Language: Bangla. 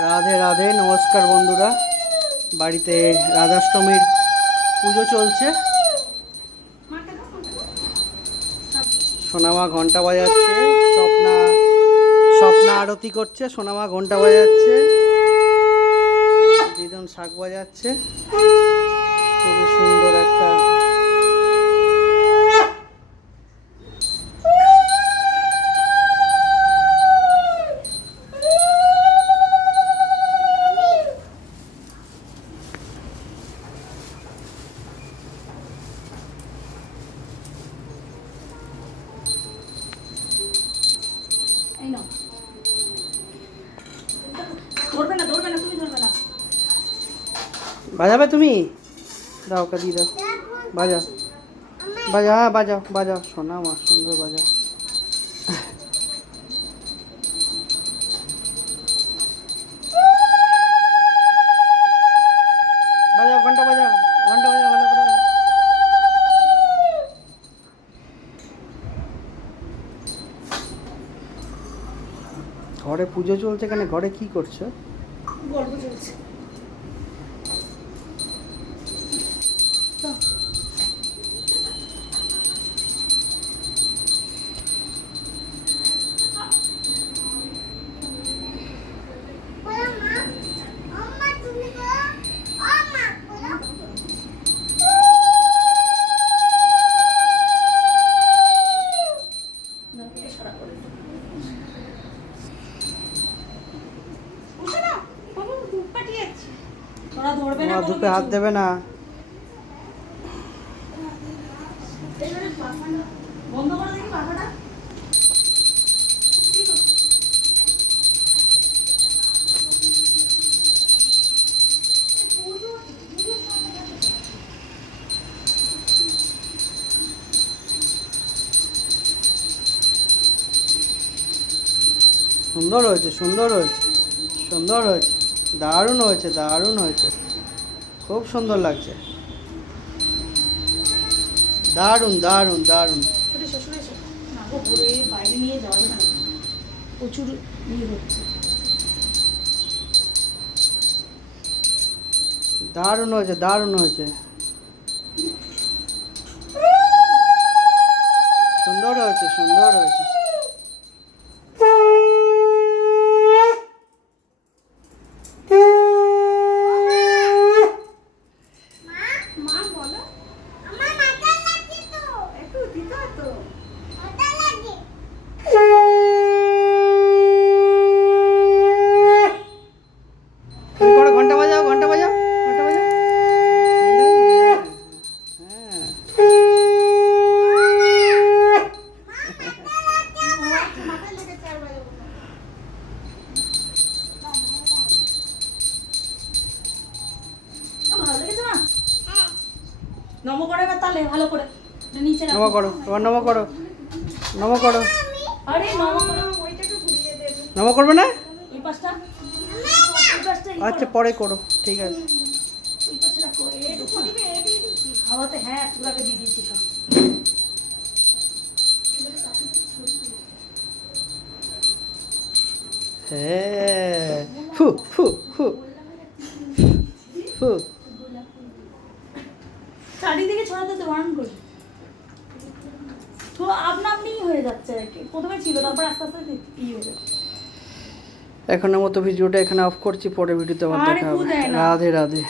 রাধে রাধে, নমস্কার বন্ধুরা। বাড়িতে রাধাষ্টমীর পুজো চলছে। সোনামা ঘন্টা বাজাচ্ছে, স্বপ্না স্বপ্না আরতি করছে, সোনামা ঘন্টা বাজাচ্ছে, দিদন শাক বাজাচ্ছে। খুবই সুন্দর একটা বাজাবে তুমি? দাও ওকে দিয়ে দাও, বাজাও বাজাও, হ্যাঁ বাজাও বাজাও, সোনা মা সুন্দর বাজাও। বাজাও ঘন্টা, বাজাও ঘন্টা, বাজাও ভালো করে। ঘরে পুজো চলছে, এখানে ঘরে কি করছো? গল্প চলছে। ধূপে হাত দেবে না। সুন্দর হয়েছে, সুন্দর হয়েছে, সুন্দর হয়েছে, দারুণ হয়েছে, দারুণ হয়েছে, খুব সুন্দর লাগছে, দারুণ দারুণ দারুণ। বাইরে নিয়ে যাওয়া যাবে না, প্রচুর ইয়ে হচ্ছে। দারুণ হয়েছে, দারুণ হয়েছে, সুন্দর হয়েছে, সুন্দর হয়েছে। ঘন্টা বাজাও, ঘন্টা বাজাও, ঘন্টা বাজাও। হ্যাঁ, ভালো লেগেছে না? নম করে এবার তাহলে ভালো করে নিচে নমো করো, এবার নমো করো, নমো করো। আরে নম করে ওইটাকে ঘুরিয়ে দে। নমো করবে না? এই পাশটা আচ্ছা পরে করো, ঠিক আছে। ওই পাশে রাখো। এটুকু দিবে, এই দিয়ে দিচ্ছি খাওয়াতে। হ্যাঁ পুরাকে দিয়ে দিয়েছি সব। হ্যাঁ, ফু ফু ফু ফু। চারিদিকে ছড়াতে তো বারণ করি। তো আপনা আপনিই হয়ে যাচ্ছে। প্রথমে ছিল, তারপর আস্তে আস্তে ই হয়ে যাচ্ছে। এখনের মতো ভিডিওটা এখানে অফ করছি, পরে ভিডিওতে আবার দেখা হবে। রাধে রাধে।